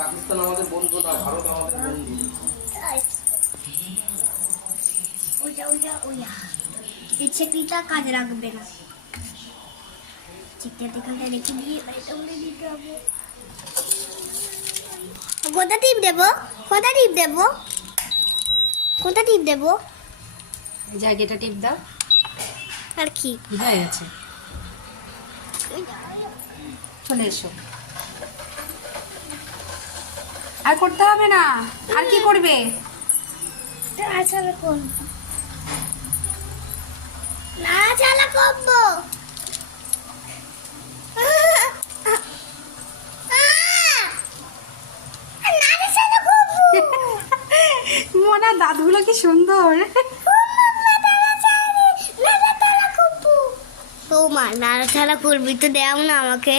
পাকিস্তান আমাদের বন্ধু না, ভারত আমাদের বন্ধু। ইচ্ছেকৃতা কাজ রাখবে না। চিকটা রেখে দিয়ে বাড়িতে উড়ে দিতে হবে। কোথা টিপ দেবো? কোথা টিপ দেবো? কোথা টিপ দেবো? জায়গাটা টিপ দাও। আর কি হয়ে গেছে, চলে এসো। আর করতে হবে না। আর কি করবে? নাড়াচাড়া করবো, নাড়াচাড়া করবো। মোনা দাঁতগুলো কি সুন্দর। ও মা, নাড়াচাড়া করবি তো, দেও না আমাকে।